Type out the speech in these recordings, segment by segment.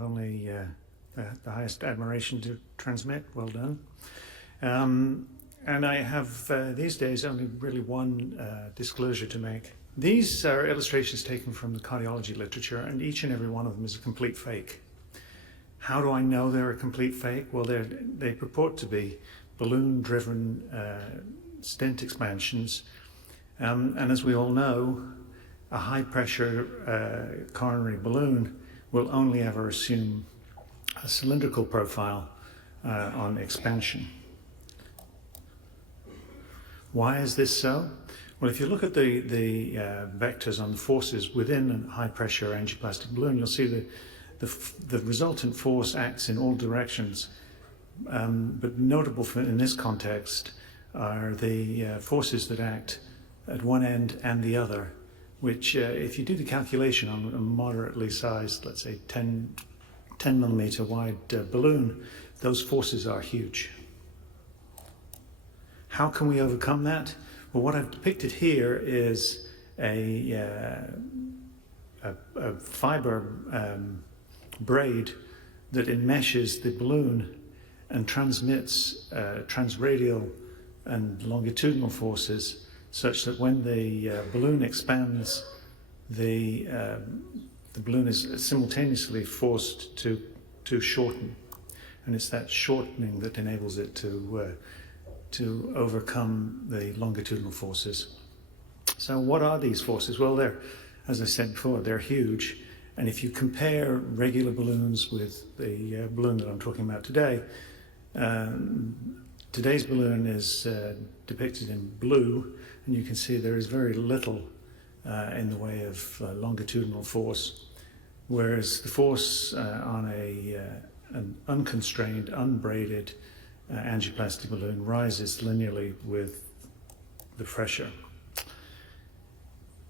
Only the highest admiration to transmit. Well done. And I have these days only really one disclosure to make. These are illustrations taken from the cardiology literature, and each and every one of them is a complete fake. How do I know they're a complete fake? Well, they purport to be balloon-driven stent expansions, and as we all know, a high-pressure coronary balloon will only ever assume a cylindrical profile on expansion. Why is this so? Well, if you look at the vectors on the forces within a high-pressure angioplastic balloon, you'll see the resultant force acts in all directions. But notable in this context are the forces that act at one end and the other, which if you do the calculation on a moderately sized, let's say 10 millimeter wide balloon, those forces are huge. How can we overcome that? Well, what I've depicted here is a fiber braid that enmeshes the balloon and transmits transradial and longitudinal forces such that when the balloon expands, the balloon is simultaneously forced to shorten, and it's that shortening that enables it to overcome the longitudinal forces. So what are these forces? Well, as I said before, they're huge, and if you compare regular balloons with the balloon that I'm talking about today, today's balloon is depicted in blue, and you can see there is very little in the way of longitudinal force, whereas the force on an unconstrained, unbraided angioplastic balloon rises linearly with the pressure.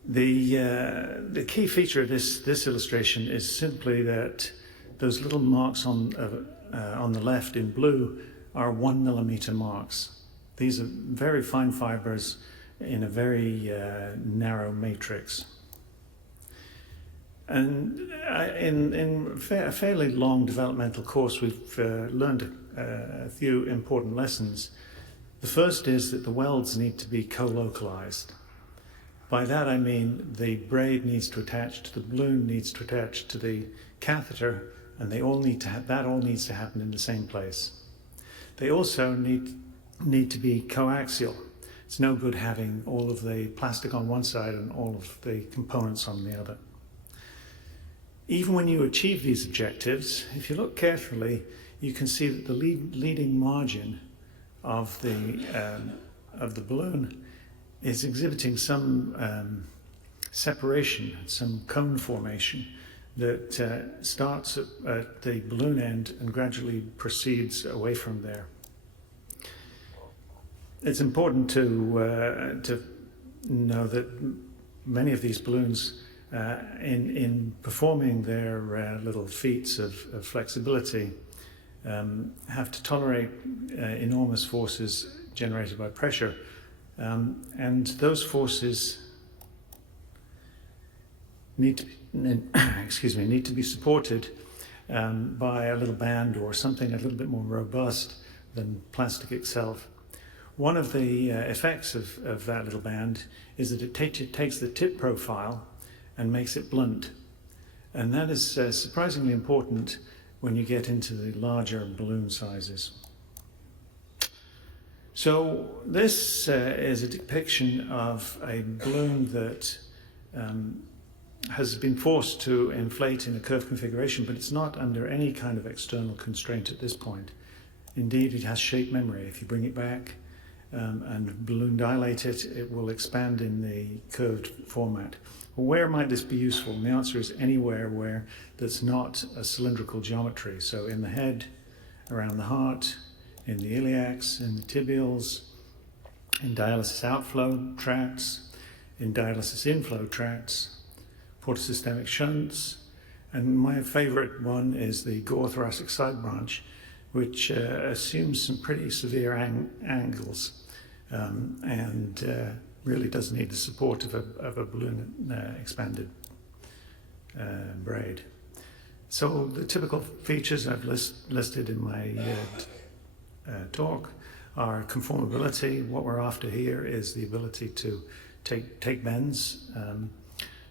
The key feature of this illustration is simply that those little marks on the left in blue are 1 millimeter marks. These are very fine fibers in a very narrow matrix. And in a fairly long developmental course, we've learned a few important lessons. The first is that the welds need to be co-localized. By that I mean the braid needs to attach to the balloon, needs to attach to the catheter, and that all needs to happen in the same place. They also need to be coaxial. It's no good having all of the plastic on one side and all of the components on the other. Even when you achieve these objectives, if you look carefully, you can see that the leading margin of the balloon is exhibiting some separation, some cone formation that starts at the balloon end and gradually proceeds away from there. It's important to know that many of these balloons, in performing their little feats of flexibility, have to tolerate enormous forces generated by pressure, and those forces need to be supported by a little band or something a little bit more robust than plastic itself. One of the effects of that little band is that it takes the tip profile and makes it blunt. And that is surprisingly important when you get into the larger balloon sizes. So this is a depiction of a balloon that has been forced to inflate in a curved configuration, but it's not under any kind of external constraint at this point. Indeed, it has shape memory. If you bring it back and balloon dilate it, it will expand in the curved format. Well, where might this be useful? And the answer is anywhere where there's not a cylindrical geometry. So in the head, around the heart, in the iliacs, in the tibials, in dialysis outflow tracts, in dialysis inflow tracts, portosystemic shunts, and my favorite one is the gore thoracic side branch, which assumes some pretty severe angles and really does need the support of a balloon expanded braid. So the typical features I've listed in my talk are conformability. What we're after here is the ability to take bends.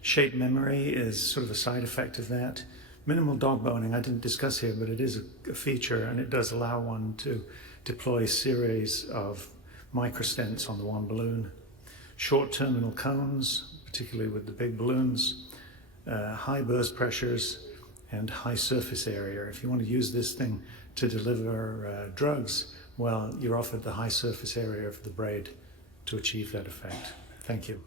Shape memory is sort of a side effect of that. Minimal dog boning I didn't discuss here, but it is a feature, and it does allow one to deploy a series of microstents on the one balloon. Short terminal cones, particularly with the big balloons, high burst pressures, and high surface area. If you want to use this thing to deliver drugs, well, you're offered the high surface area of the braid to achieve that effect. Thank you.